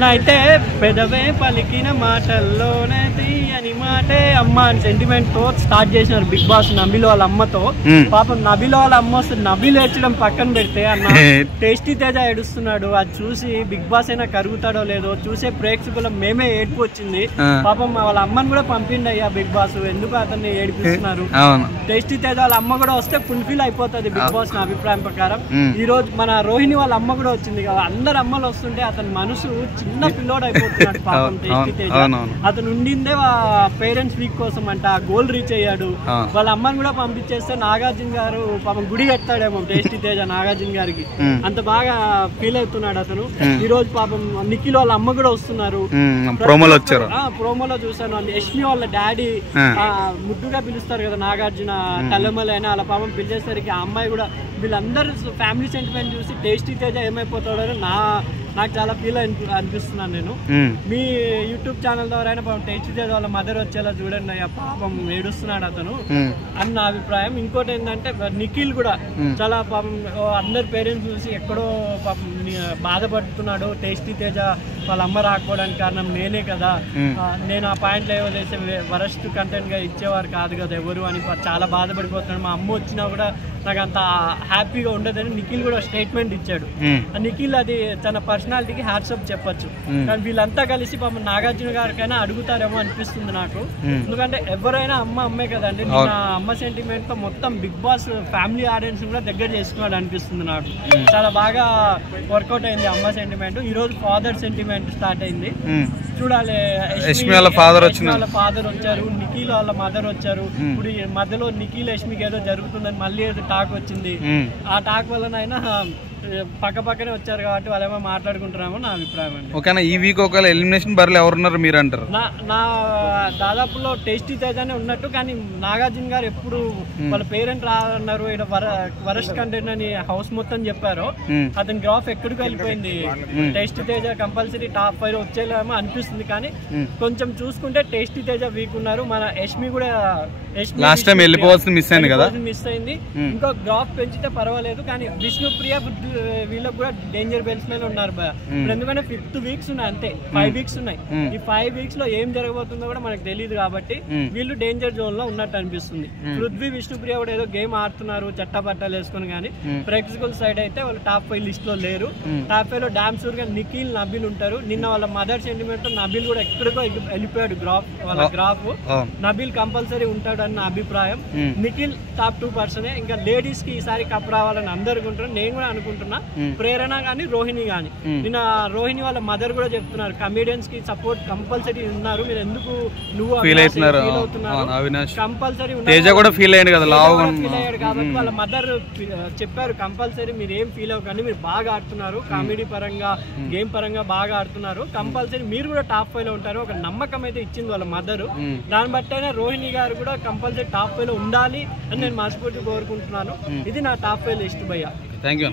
అన్న అయితే పెదవే పలికిన మాటల్లోనే తీయని మాటే అమ్మ అని సెంటిమెంట్ తో స్టార్ట్ చేసినారు బిగ్ బాస్ నబీల్ వాళ్ళ అమ్మతో. పాపం నబీల్ వాళ్ళ అమ్మ వస్తుంది, నబీల్ ఏడ్చడం పక్కన పెడితే అన్న టేస్టీ తేజ ఏడుస్తున్నాడు. అది చూసి బిగ్ బాస్ అయినా కరుగుతాడో లేదో చూసే ప్రేక్షకుల మేమే ఏడుపు వచ్చింది. పాపం వాళ్ళ అమ్మని కూడా పంపిండి అయ్యా బిగ్ బాస్, ఎందుకు అతన్ని ఏడిపిస్తున్నారు. టేస్టీ తేజ వాళ్ళ అమ్మ కూడా వస్తే ఫుల్ఫిల్ అయిపోతుంది బిగ్ బాస్ నా అభిప్రాయం ప్రకారం. ఈ రోజు మన రోహిణి వాళ్ళ అమ్మ కూడా వచ్చింది కదా, అందరు అమ్మలు వస్తుంటే అతని మనసు చిన్న పిల్లోడు అయిపోతున్నాడు పాపం టేస్టీ తేజ. అతను ఉండిందే పేరెంట్స్ వీక్ కోసం అంట, గోల్ రీచ్ అయ్యాడు. వాళ్ళ అమ్మని కూడా పంపించేస్తే నాగార్జున గారు పాపం గుడి కట్టాడేమో టేస్టీ తేజ నాగార్జున గారికి, అంత బాగా ఫీల్ అవుతున్నాడు అతను. ఈ రోజు పాపం నిఖిల్ వాళ్ళ అమ్మ కూడా వస్తున్నారు, ప్రోమోలో చూసాను. యష్మి వాళ్ళ డాడీ ముద్దుగా పిలుస్తారు కదా నాగార్జున తలమల అయినా అలా పాపం పిలిచేసరికి ఆ అమ్మాయి కూడా, వీళ్ళందరూ ఫ్యామిలీ సెంటిమెంట్ చూసి టేస్టీ తేజ ఏమైపోతాడో నాకు చాలా ఫీల్ అనిపిస్తున్నాను నేను. మీ యూట్యూబ్ ఛానల్ ద్వారా పాపం టేస్టీ తేజ వాళ్ళ మదర్ వచ్చేలా చూడండి అయ్యా, పాపం ఏడుస్తున్నాడు అతను అని నా అభిప్రాయం. ఇంకోటి ఏంటంటే నిఖిల్ కూడా చాలా పాపం అందరు పేరెంట్స్ చూసి ఎక్కడో పాపం బాధపడుతున్నాడు. టేస్టీ తేజ వాళ్ళ అమ్మ రాకపోవడానికి కారణం నేనే కదా, నేను ఆ పాయింట్లో ఏవో చేసే వరస్ట్ కంటెంట్ గా ఇచ్చేవారు కాదు కదా ఎవరు అని చాలా బాధపడిపోతున్నాడు. మా అమ్మ వచ్చినా కూడా నాకు అంత హ్యాపీగా ఉండదని నిఖిల్ కూడా స్టేట్మెంట్ ఇచ్చాడు. నిఖిల్ అది తన పర్సనాలిటీకి హ్యాట్సప్ చెప్పొచ్చు. కానీ వీళ్ళంతా కలిసి పాపం నాగార్జున గారికైనా అడుగుతారేమో అనిపిస్తుంది నాకు. ఎందుకంటే ఎవరైనా అమ్మే కదండి. నేను అమ్మ సెంటిమెంట్ తో మొత్తం బిగ్ బాస్ ఫ్యామిలీ ఆడియన్స్ కూడా దగ్గర చేసుకున్నాడు అనిపిస్తుంది నాకు. చాలా బాగా వర్కౌట్ అయింది అమ్మ సెంటిమెంట్. ఈ రోజు ఫాదర్ సెంటిమెంట్ స్టార్ట్ అయింది, చూడాలి. యష్మి వాళ్ళ ఫాదర్ వచ్చారు, నిఖిల్ వాళ్ళ మదర్ వచ్చారు. ఇప్పుడు మధ్యలో నిఖిల్ యష్మికి ఏదో జరుగుతుందని మళ్ళీ ఏదో టాక్ వచ్చింది. ఆ టాక్ వల్లనైనా పక్కనే వచ్చారు కాబట్టి వాళ్ళేమో మాట్లాడుకుంటున్నామో నా అభిప్రాయం అండి. ఓకేనా, ఈ వీక్ ఒకవేళ ఎలిమినేషన్ బరిలో ఎవరున్నారు మీరు అంటారు? నా దాదాపులో టేస్టీ తేజానే ఉన్నట్టు, కానీ నాగార్జున గారు ఎప్పుడు వాళ్ళ పేరెంట్ రాన్నారు, వరస్ట్ కంటెంట్ అని హౌస్ మొత్తం చెప్పారు. అతని గ్రాఫ్ ఎక్కడికి వెళ్ళిపోయింది. టేస్టీ తేజ కంపల్సరీ టాప్ 5 వచ్చేలేమో అనిపిస్తుంది, కానీ కొంచెం చూసుకుంటే టేస్టీ తేజ వీక్ ఉన్నారు. మన యష్మి కూడా లాస్ట్ టైం వెళ్ళిపోవాల్సింది మిస్ అయింది కదా, మిస్ అయింది. ఇంకో గ్రాఫ్ పెంచితే పర్వాలేదు, కానీ విష్ణుప్రియ వీళ్ళకి కూడా డేంజర్ బెల్ట్స్ మీద ఉన్నారు. ఇప్పుడు ఎందుకంటే 5 వీక్స్ ఉన్నాయి, అంతే 5 వీక్స్ ఉన్నాయి. ఈ 5 వీక్స్ లో ఏం జరగబోతుందో కూడా మనకు తెలియదు కాబట్టి వీళ్ళు డేంజర్ జోన్ లో ఉన్నట్టు అనిపిస్తుంది. పృథ్వీ విష్ణుప్రియ కూడా ఏదో గేమ్ ఆడుతున్నారు చట్టపట్టాలు వేసుకుని, కానీ ప్రేక్షకుల సైడ్ అయితే వాళ్ళు టాప్ 5 లిస్ట్ లో లేరు. టాప్ 5 లో డామ్ షూర్ గా నిఖిల్ నబీల్ ఉంటారు. నిన్న వాళ్ళ మదర్ సెంటిమెంట్ తో నబీల్ కూడా ఎక్కడికో వెళ్ళిపోయాడు వాళ్ళ గ్రాఫ్. నబీల్ కంపల్సరీ ఉంటాడు అన్న అభిప్రాయం. నిఖిల్ టాప్ 2%. ఇంకా లేడీస్ కి ఈసారి కప్ రావాలని అందరు అనుకుంటున్నారు, నేను కూడా అనుకుంటున్నా. ప్రేరణ గానీ రోహిణి గానీ, నిన్న రోహిణి వాళ్ళ మదర్ కూడా చెప్తున్నారు కమెడియన్స్ కి సపోర్ట్ కంపల్సరీ ఉన్నారు, మీరు ఎందుకు నువ్వు ఫీల్ అవుతున్నారు కంపల్సరీ ఫీల్ అయ్యాడు కాబట్టి వాళ్ళ మదర్ చెప్పారు కంపల్సరీ మీరు ఏం ఫీల్ అవ్వకండి, మీరు బాగా ఆడుతున్నారు, కామెడీ పరంగా గేమ్ పరంగా బాగా ఆడుతున్నారు, కంపల్సరీ మీరు కూడా టాప్ 5 లో ఉంటారు. ఒక నమ్మకం అయితే ఇచ్చింది వాళ్ళ మదర్. దాన్ని బట్టైనా రోహిణి గారు కూడా కంపల్సరీ టాప్ 5 లో ఉండాలి అని నేను మనస్ఫూర్తిగా కోరుకుంటున్నాను. ఇది నా టాప్ 5 లిస్ట్ భయ్యా. Thank you.